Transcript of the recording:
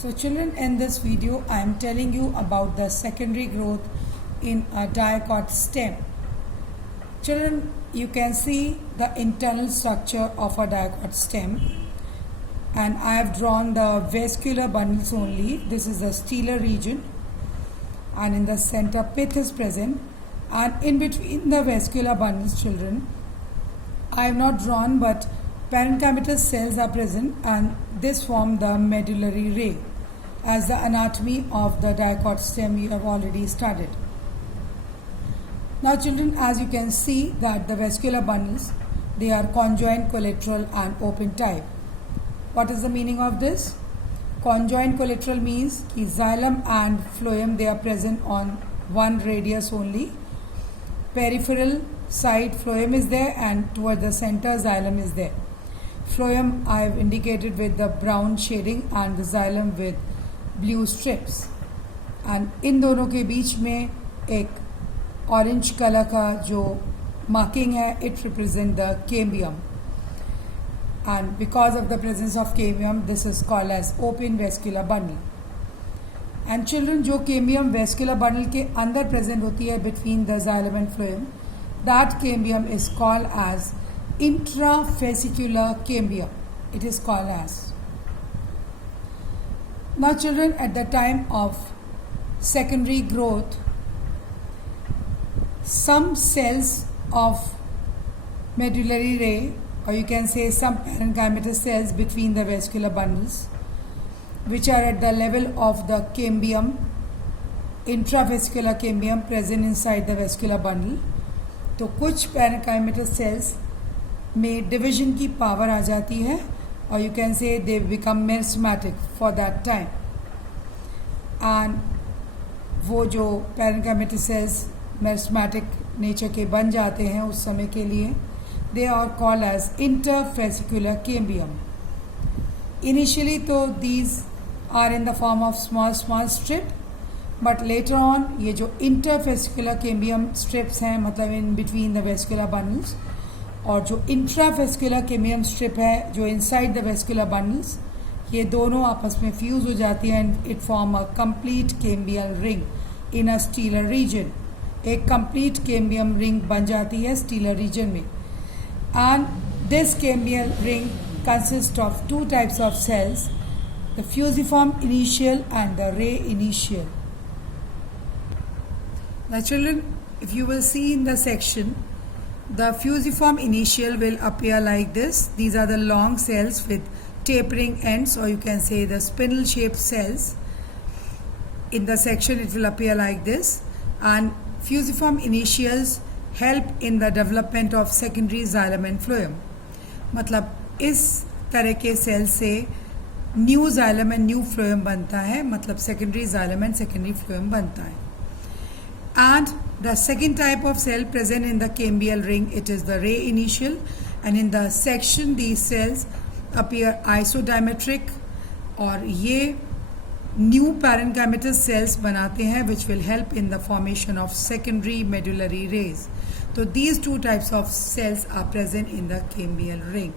So children, in this video I am telling you about the secondary growth in a dicot stem. Children, you can see the internal structure of a dicot stem, and I have drawn the vascular bundles only. This is the stellar region, and in the center pith is present, and in between the vascular bundles, children, I have not drawn, but parenchymatous cells are present, and this form the medullary ray. As the anatomy of the dicot stem you have already studied. Now children, as you can see that the vascular bundles, they are conjoined, collateral and open type. What is the meaning of this? Conjoined collateral means कि xylem and phloem, they are present on one radius only. Peripheral side phloem is there, and toward the center xylem is there. Phloem I have indicated with the brown shading and the xylem with blue strips, and in दोनों के बीच में एक orange colour का जो marking है, it represent the cambium, and because of the presence of cambium this is called as open vascular bundle. And children, जो cambium vascular bundle के अंदर प्रेजेंट होती है between the xylem and phloem, that cambium is called as intrafascicular cambium. It is called as. Now children, at the time of secondary growth, some cells of medullary ray, or you can say some parenchymatous cells between the vascular bundles, which are at the level of the cambium, intravascular cambium present inside the vascular bundle. तो कुछ parenchymatous cells में division की power आ जाती है, or you can say they become meristematic for that time. And वो जो parenchymatous cells meristematic nature के बन जाते हैं उस समय के लिए, they are called as intervascular cambium. Initially तो these are in the form of small strip, but later on ये जो intervascular cambium strips हैं, मतलब in between the vascular bundles, और जो इंट्रावेस्कुलर केम्बियम स्ट्रिप है जो इनसाइड द वेस्कुलर बंडल्स, ये दोनों आपस में फ्यूज हो जाती हैं, and it form a complete cambial ring in a stelar region. एक कंप्लीट केम्बियम रिंग बन जाती है स्टीलर रीजन में, and this cambial ring consist of two types of cells, the fusiform initial and the ray initial. Now children, if you will see in the section, the fusiform initial will appear like this. These are the long cells with tapering ends, or you can say the spindle shaped cells. In the section it will appear like this, and fusiform initials help in the development of secondary xylem and phloem. मतलब इस तरह के cell से new xylem and new phloem बनता है, मतलब secondary xylem and secondary phloem बनता है. And the second type of cell present in the cambial ring, it is the ray initial, and in the section these cells appear isodiametric, और ये new parenchymatous cells बनाते हैं which will help in the formation of secondary medullary rays. So these two types of cells are present in the cambial ring.